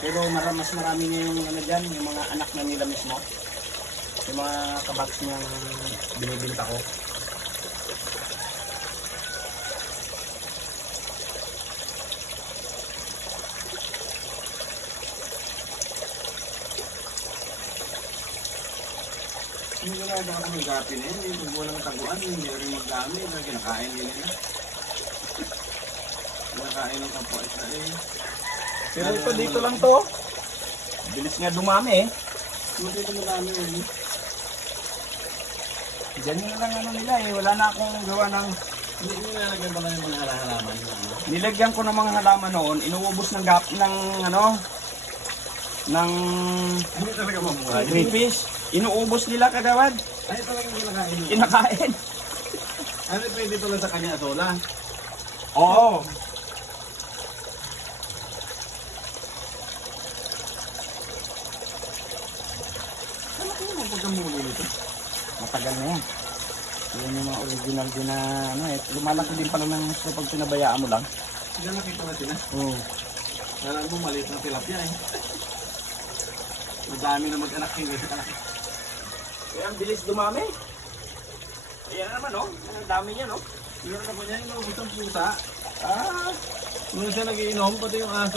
Pero mas marami niya yung ano dyan, yung mga anak na nila mismo. Yung mga kabats niyang binibinta ko. Hindi na lang ako mag-gapin eh. Hindi ko walang taguan. Hindi rin mag-gamit. Kinakain din nila. Kinakain ng kapwa Israel. Pero ito dito lang to. Bilis nga dumami eh. Buti ito madami yun. Diyan yun lang ano nila eh. Wala na akong gawa ng... Hindi mo nalagyan ba ng mga halaman? Nilagyan ko ng mga halaman noon. Inuubos ng gap ng ano... ng Hindi talaga mamuhay. green fish. Inuubos nila kagawad. Ay, talagang kinakain. Kinakain. Ano pwede pala sa kanya asola? Oo. Ano kayo mo pagkamulo nito? Matagal na yan. Yan yung mga original din na ano eh. Lumalaki din pala ng gusto pag pinabayaan mo lang. Sila nakita natin na. Oo. Alam mo, maliit na tilapia eh. Madami na mag-anak yung Kaya ang bilis dumami. Ayan naman oh. Ang dami niya no. Meron na po niya yung ubos ng pusa. Ah. Nung siya nagiinom, pati yung aso.